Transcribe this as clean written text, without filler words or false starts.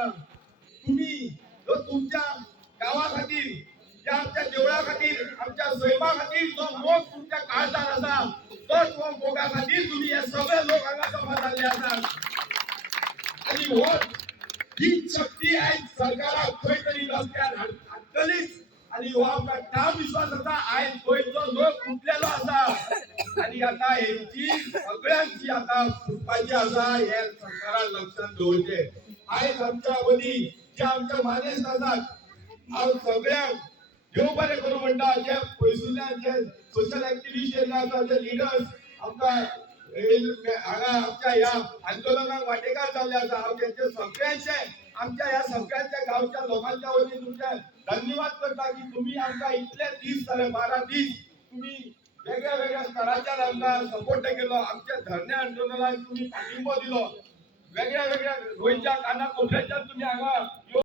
आसा तुम्ही जो तुमच्या गावा खातीर या आमच्या देवळा खातीर आमच्या सैमा खातीर जो मोग तुमच्या काळजात आसा तोच मोगा खातीर तुम्ही हे सगळे लोक हांगा जमा जाल्ले आसात आणि हो हीच शक्ती आयज सरकाराक खंय तरी रस्त्यार हाडटलीच आणि हो आमकां ठाम विश्वास आसा आयज गोंयचो लोक उठलेलो आसा आणि आता हेंची सगळ्यांची आता फुटपाची आसा हे सरकारान लक्षात दवरचे आयज आमच्या मदीं जे आमच्या मानेस्त आसात हांव सगळ्यांक देव बरें करूं म्हणटा जे पयसुल्ल्यान जे सोशल एक्टिविस्ट येयल्ले आसा जे लिडर्स आमकां हांगा आमच्या ह्या आंदोलनाक वांटेकार जाल्ले आसा हांव तेंचे सगळ्यांचे आमच्या ह्या सगळ्यांच्या गांवच्या लोकांच्या वतीन तुमचे धन्यवाद करता की तुम्ही आमकां इतले दीस जाले 12 दीस तुम्ही वेगळ्या वेगळ्या स्तराच्यान आमकां सपोर्ट केलो आमच्या धरणे आंदोलनाक तुम्ही पाठिंबो दिलो वेगळ्या वेगळ्या गोंयच्या कानाकोपऱ्याच्यान तुम्ही हांगा